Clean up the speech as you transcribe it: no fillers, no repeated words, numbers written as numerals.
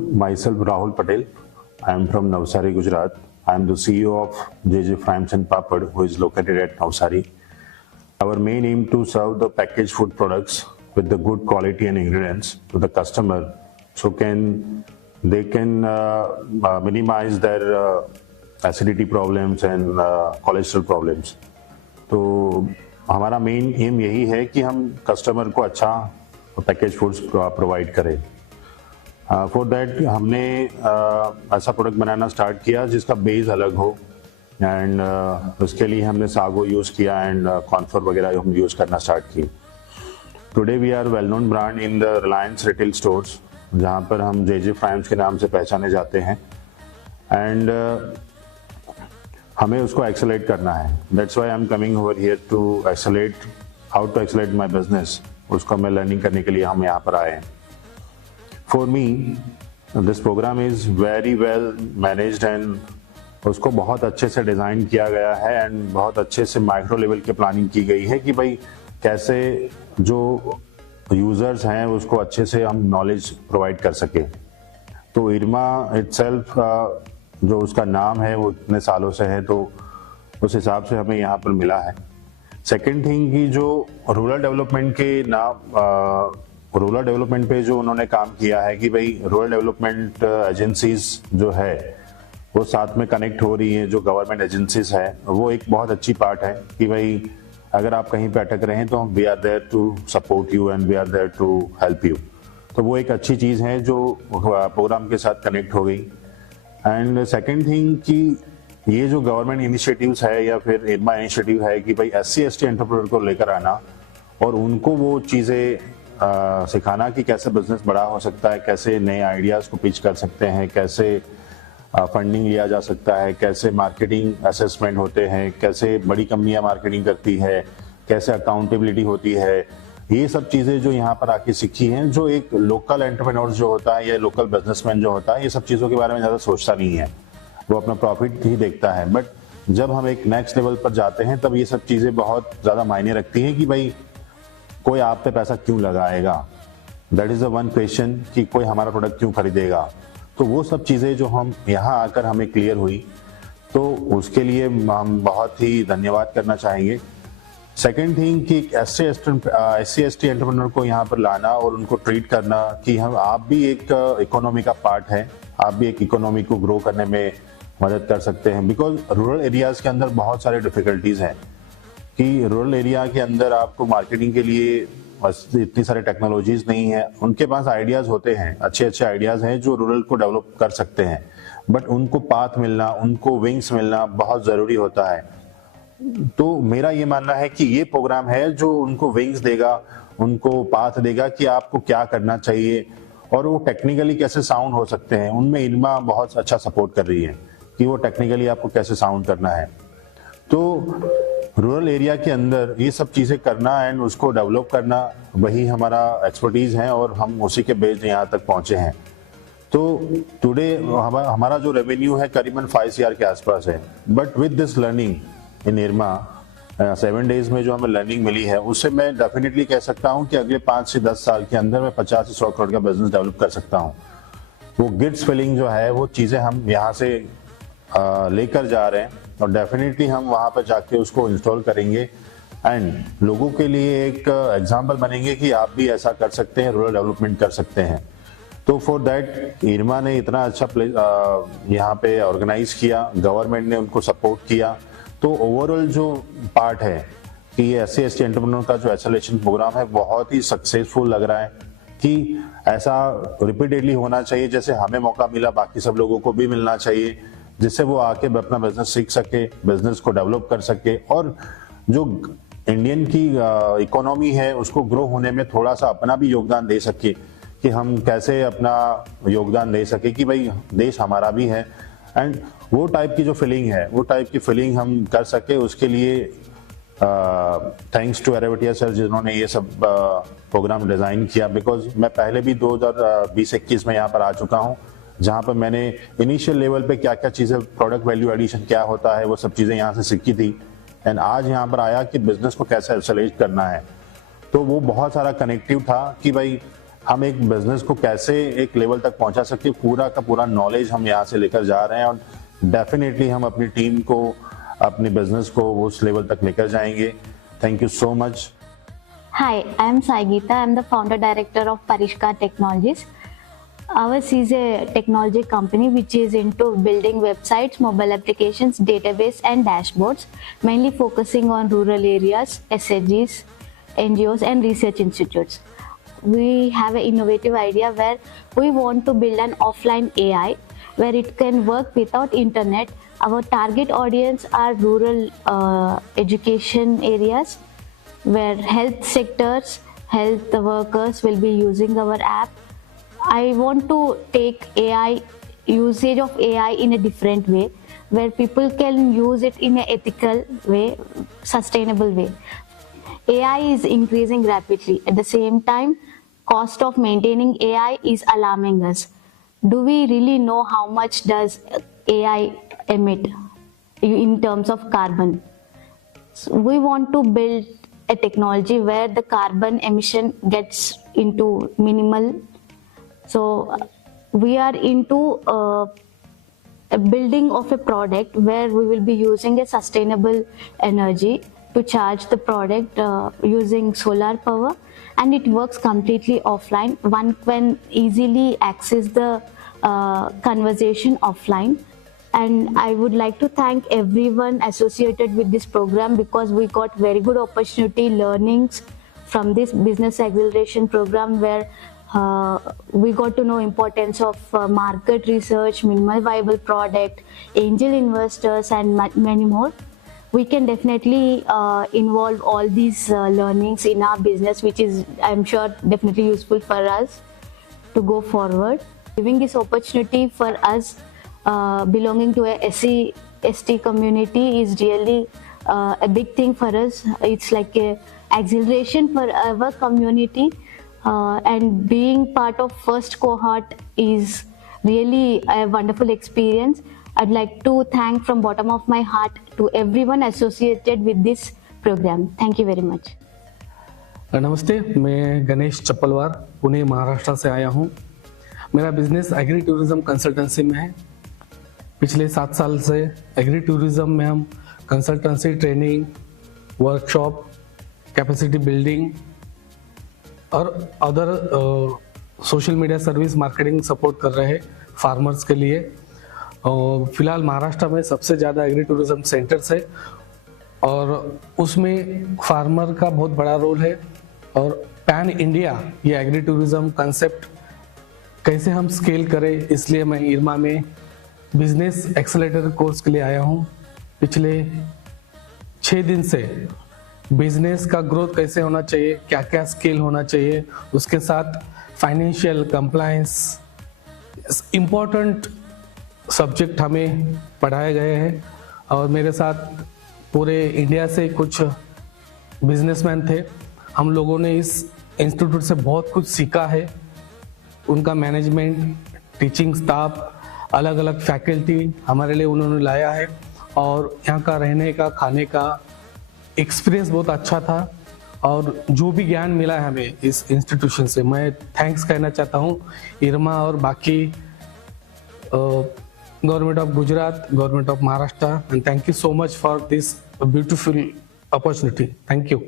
myself Rahul Patel. I am from Navsari, Gujarat. I am the CEO of JJ Frames and Papad, who is located at Navsari. Our main aim to serve the packaged food products with the good quality and ingredients to the customer, so they can minimize their acidity problems and cholesterol problems. तो हमारा main M यही है कि हम customer को अच्छा package foods provide करें। For that हमने ऐसा प्रोडक्ट बनाना स्टार्ट किया जिसका बेस अलग हो, एंड उसके लिए हमने सागो यूज़ किया एंड कॉर्नफ्लोर वगैरह हम यूज़ करना स्टार्ट की। Today we are well known brand in the Reliance Retail stores, जहाँ पर हम जेजे फ्राइम्स के नाम से पहचाने जाते हैं, एंड हमें उसको एक्सेलरेट करना है। That's why I'm coming over here to accelerate how to accelerate my business. उसको मैं लर्निंग करने के लिए हम यहाँ पर आए हैं। For me this program is very well managed and उसको बहुत अच्छे से डिज़ाइन किया गया है एंड बहुत अच्छे से माइक्रो लेवल की प्लानिंग की गई है कि भाई कैसे जो यूज़र्स हैं उसको अच्छे से हम नॉलेज प्रोवाइड कर सके। तो इरमा इटसेल्फ जो उसका नाम है वो इतने सालों से है, तो उस हिसाब से हमें यहाँ पर मिला है। सेकेंड थिंग कि जो रूरल डेवलपमेंट के रूरल डेवलपमेंट पे जो उन्होंने काम किया है कि भाई रूरल डेवलपमेंट एजेंसीज जो है वो साथ में कनेक्ट हो रही हैं, जो गवर्नमेंट एजेंसीज है, वो एक बहुत अच्छी पार्ट है कि भाई अगर आप कहीं पे अटक रहे हैं तो we are there to support you and we are there to help you. तो वो एक अच्छी चीज़ है जो प्रोग्राम के साथ कनेक्ट हो गई। एंड सेकेंड थिंग कि ये जो गवर्नमेंट इनिशिएटिव्स है या फिर इरमा इनिशिएटिव है कि भाई SC/ST एंटरप्रेन्योर को लेकर आना और उनको वो चीज़ें सिखाना कि कैसे बिजनेस बड़ा हो सकता है, कैसे नए आइडियाज़ को पिच कर सकते हैं, कैसे फंडिंग लिया जा सकता है, कैसे मार्केटिंग असेसमेंट होते हैं, कैसे बड़ी कंपनियां मार्केटिंग करती है, कैसे अकाउंटेबिलिटी होती है। ये सब चीज़ें जो यहाँ पर आके सीखी हैं, जो एक लोकल एंटरप्रेन्योर जो होता है या लोकल बिजनेसमैन जो होता है, ये सब चीज़ों के बारे में ज़्यादा सोचता नहीं है, वो अपना प्रॉफिट ही देखता है। बट जब हम एक नेक्स्ट लेवल पर जाते हैं तब ये सब चीज़ें बहुत ज़्यादा मायने रखती हैं कि भाई कोई आप पे पैसा क्यों लगाएगा, that is the one question कि कोई हमारा प्रोडक्ट क्यों खरीदेगा। तो वो सब चीज़ें जो हम यहाँ आकर हमें क्लियर हुई, तो उसके लिए हम बहुत ही धन्यवाद करना चाहेंगे। सेकेंड थिंग कि SC/ST एंटरप्रेन्योर को यहाँ पर लाना और उनको ट्रीट करना कि आप भी एक इकोनॉमी का पार्ट है, आप भी एक इकोनॉमी को ग्रो करने में मदद कर सकते हैं। बिकॉज रूरल एरियाज़ के अंदर बहुत सारे डिफ़िकल्टीज़ हैं कि रूरल एरिया के अंदर आपको मार्केटिंग के लिए बस इतनी सारी टेक्नोलॉजीज नहीं है। उनके पास आइडियाज़ होते हैं, अच्छे अच्छे आइडियाज़ हैं जो रूरल को डेवलप कर सकते हैं, बट उनको पाथ मिलना, उनको विंग्स मिलना बहुत ज़रूरी होता है। तो मेरा ये मानना है कि ये प्रोग्राम है जो उनको विंग्स देगा, उनको पाथ देगा कि आपको क्या करना चाहिए और वो टेक्निकली कैसे साउंड हो सकते हैं। उनमें इनमा बहुत अच्छा सपोर्ट कर रही है कि वो टेक्निकली आपको कैसे साउंड करना है। तो रूरल एरिया के अंदर ये सब चीज़ें करना एंड उसको डेवलप करना, वही हमारा एक्सपर्टीज़ है और हम उसी के बेस्ड यहाँ तक पहुँचे हैं। तो टुडे हमारा जो रेवेन्यू है करीबन 5 CR के आसपास है। But with this learning in IRMA 7 days में जो हमें लर्निंग मिली है, उससे मैं डेफिनेटली कह सकता हूँ कि अगले 5 से 10 साल के अंदर मैं 50 से 100 करोड़ का बिजनेस डेवलप कर सकता हूँ। वो गिट्स फीलिंग जो है वो चीज़ें हम यहाँ से लेकर जा रहे हैं और डेफिनेटली हम वहाँ पर जाके उसको इंस्टॉल करेंगे एंड लोगों के लिए एक एग्जांपल बनेंगे कि आप भी ऐसा कर सकते हैं, रूरल डेवलपमेंट कर सकते हैं। तो फॉर दैट इरमा ने इतना अच्छा यहाँ पे ऑर्गेनाइज किया, गवर्नमेंट ने उनको सपोर्ट किया। तो ओवरऑल जो पार्ट है कि ये SC/ST एंटरप्रेन्योर का जो एक्सेलरेशन प्रोग्राम है बहुत ही सक्सेसफुल लग रहा है कि ऐसा रिपीटेडली होना चाहिए। जैसे हमें मौका मिला बाकी सब लोगों को भी मिलना चाहिए, जिससे वो आके अपना बिजनेस सीख सके, बिजनेस को डेवलप कर सके और जो इंडियन की इकोनॉमी है उसको ग्रो होने में थोड़ा सा अपना भी योगदान दे सके, कि हम कैसे अपना योगदान दे सके कि भाई देश हमारा भी है। एंड वो टाइप की जो फीलिंग है, वो टाइप की फीलिंग हम कर सके, उसके लिए थैंक्स टू अरेवटिया सर जिन्होंने ये सब प्रोग्राम डिज़ाइन किया। बिकॉज मैं पहले भी 2020-21 में यहाँ पर आ चुका हूँ, जहाँ पर मैंने इनिशियल लेवल पे क्या क्या चीज़ें, प्रोडक्ट वैल्यू एडिशन क्या होता है, वो सब चीज़ें यहाँ से सीखी थी। एंड आज यहाँ पर आया कि बिजनेस को कैसे एक्सेलरेट करना है, तो वो बहुत सारा कनेक्टिव था कि भाई हम एक बिजनेस को कैसे एक लेवल तक पहुंचा सकते, पूरा का पूरा नॉलेज हम यहाँ से लेकर जा रहे हैं और डेफिनेटली हम अपनी टीम को, अपने बिजनेस को उस लेवल तक लेकर जाएंगे। Thank you so much. Hi, I am Sai Geeta. I am the founder director of Parishkar Technologies. Ours is a technology company which is into building websites, mobile applications, database and dashboards, mainly focusing on rural areas, SHGs, NGOs and research institutes. We have an innovative idea where we want to build an offline AI where it can work without internet. Our target audience are rural education areas where health sectors, health workers will be using our app. I want to take AI, usage of AI in a different way, where people can use it in an ethical way, sustainable way. AI is increasing rapidly. At the same time, cost of maintaining AI is alarming us. Do we really know how much does AI emit in terms of carbon? So we want to build a technology where the carbon emission gets into minimal. So we are into a building of a product where we will be using a sustainable energy to charge the product using solar power, and it works completely offline. One can easily access the conversation offline. And I would like to thank everyone associated with this program because we got very good opportunity learnings from this business acceleration program where we got to know importance of market research, minimal viable product, angel investors and many more. We can definitely involve all these learnings in our business, which is, I'm sure, definitely useful for us to go forward. Giving this opportunity for us belonging to a SC ST community is really a big thing for us. It's like a exhilaration for our community, and being part of first cohort is really a wonderful experience. I'd like to thank from bottom of my heart to everyone associated with this program. Thank you very much. नमस्ते, मैं गणेश चप्पलवार पुणे महाराष्ट्र से आया हूँ। मेरा business agree tourism consultancy में है। पिछले 7 साल से एग्री टूरिज्म में हम consultancy, training, workshop, capacity building और other social media service marketing support कर रहे हैं फार्मर्स के लिए। फिलहाल महाराष्ट्र में सबसे ज़्यादा एग्री टूरिज्म सेंटर्स है और उसमें फार्मर का बहुत बड़ा रोल है। और पैन इंडिया ये एग्री टूरिज्म कंसेप्ट कैसे हम स्केल करें, इसलिए मैं इरमा में बिजनेस एक्सेलरेटर कोर्स के लिए आया हूँ। पिछले 6 दिन से बिजनेस का ग्रोथ कैसे होना चाहिए, क्या क्या स्केल होना चाहिए, उसके साथ फाइनेंशियल कंप्लायंस इम्पोर्टेंट सब्जेक्ट हमें पढ़ाए गए हैं। और मेरे साथ पूरे इंडिया से कुछ बिजनेसमैन थे। हम लोगों ने इस इंस्टीट्यूट से बहुत कुछ सीखा है। उनका मैनेजमेंट, टीचिंग स्टाफ, अलग अलग फैकल्टी हमारे लिए उन्होंने लाया है और यहाँ का रहने का, खाने का एक्सपीरियंस बहुत अच्छा था। और जो भी ज्ञान मिला है हमें इस इंस्टीट्यूशन से, मैं थैंक्स कहना चाहता हूँ इरमा और बाकी government of Gujarat, government of Maharashtra, and thank you so much for this beautiful opportunity. Thank you.